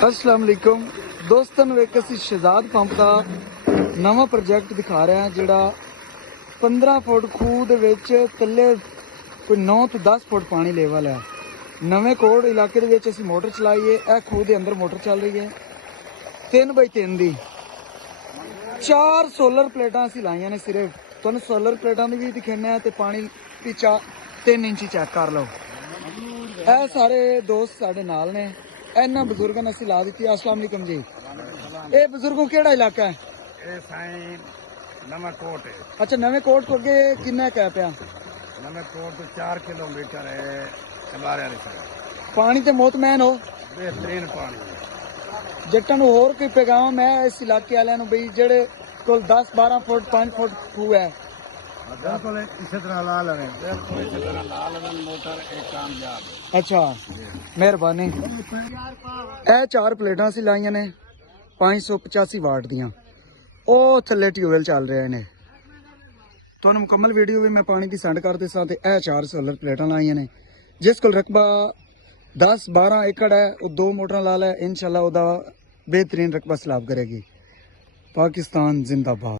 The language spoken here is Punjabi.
अस्सलाम वालेकुम दोस्तों, एक असी शहजाद पंप का नवा प्रोजेक्ट दिखा रहे हैं जिहड़ा 15 फुट खूह दे विच थल्ले कोई 9 तो 10 फुट पानी लेवल है। नवे कोट इलाके दे विच असी मोटर चलाई है। यह खूह के अंदर मोटर चल रही है 3x3 दी। 4 सोलर प्लेटां असी लाइयां ने। सिर्फ तुहानूं सोलर प्लेटां दी भी दिखाना है तो पानी भी 3 इंची चेक कर लो। ਇਹ ਸਾਰੇ ਦੋਸਤ ਸਾਡੇ ਨਾਲ ਨੇ। ਇਹਨਾਂ ਬਜ਼ੁਰਗਾਂ ਨੇ ਅਸੀਂ ਲਾ ਦਿੱਤੀ। अस्सलाम वालेकुम जी। ਇਹ ਬਜ਼ੁਰਗੋਂ ਕਿਹੜਾ ਇਲਾਕਾ ਹੈ? ਇਹ ਸਾਈਂ ਨਵਾਂ ਕੋਟ ਹੈ। ਅੱਛਾ, ਨਵੇਂ ਕੋਟ ਤੋਂ ਅੱਗੇ ਕਿੰਨਾ ਕੈ ਪਿਆ? ਨਵੇਂ ਕੋਟ ਤੋਂ 4 ਕਿਲੋਮੀਟਰ ਹੈ ਕਬਾਰੇ ਵਾਲੀ ਸਾਈਡ। ਪਾਣੀ ਤੇ ਮੋਤਮੈਨ ਹੋ? ਬਿਹਤਰੀਨ ਪਾਣੀ ਹੈ। ਜੱਟਾਂ ਨੂੰ ਹੋਰ ਕੋਈ ਪੈਗਾਮ ਹੈ ਇਸ ਇਲਾਕੇ ਵਾਲਿਆਂ ਨੂੰ ਬਈ ਜਿਹੜੇ ਕੋਲ 10 12 ਫੁੱਟ 5 ਫੁੱਟ ਖੂਹ ਹੈ? ਬਿਲਕੁਲ ਇਸੇ ਤਰ੍ਹਾਂ ਲਾ ਲੈਣੇ, ਬਿਲਕੁਲ ਇਸੇ ਤਰ੍ਹਾਂ ਲਾ ਲੈਣ ਮੋਟਰ ਇਹ ਕਾਮਯਾਬ। ਅੱਛਾ, ਮਿਹਰਬਾਨੀ। ਇਹ 4 ਪਲੇਟਾਂ ਅਸੀਂ ਲਾਈਆਂ ਨੇ 585 ਵਾਟ ਦੀਆਂ। ਉਹ ਥੱਲੇ ਟਿਊਬਵੈਲ ਚੱਲ ਰਹੇ ਨੇ। ਤੁਹਾਨੂੰ ਮੁਕੰਮਲ ਵੀਡੀਓ ਵੀ ਮੈਂ ਪਾਣੀ ਦੀ ਸੈਂਡ ਕਰ ਦਿੱਤਾ। ਤੇ ਇਹ 4 ਸੋਲਰ ਪਲੇਟਾਂ ਲਾਈਆਂ ਨੇ। ਜਿਸ ਕੋਲ ਰਕਬਾ 10 12 ਏਕੜ ਹੈ ਉਹ 2 ਮੋਟਰਾਂ ਲਾ ਲੈ, ਇਨਸ਼ਾਅੱਲਾ ਉਹਦਾ बेहतरीन रकबा सलाब करेगी। पाकिस्तान जिंदाबाद।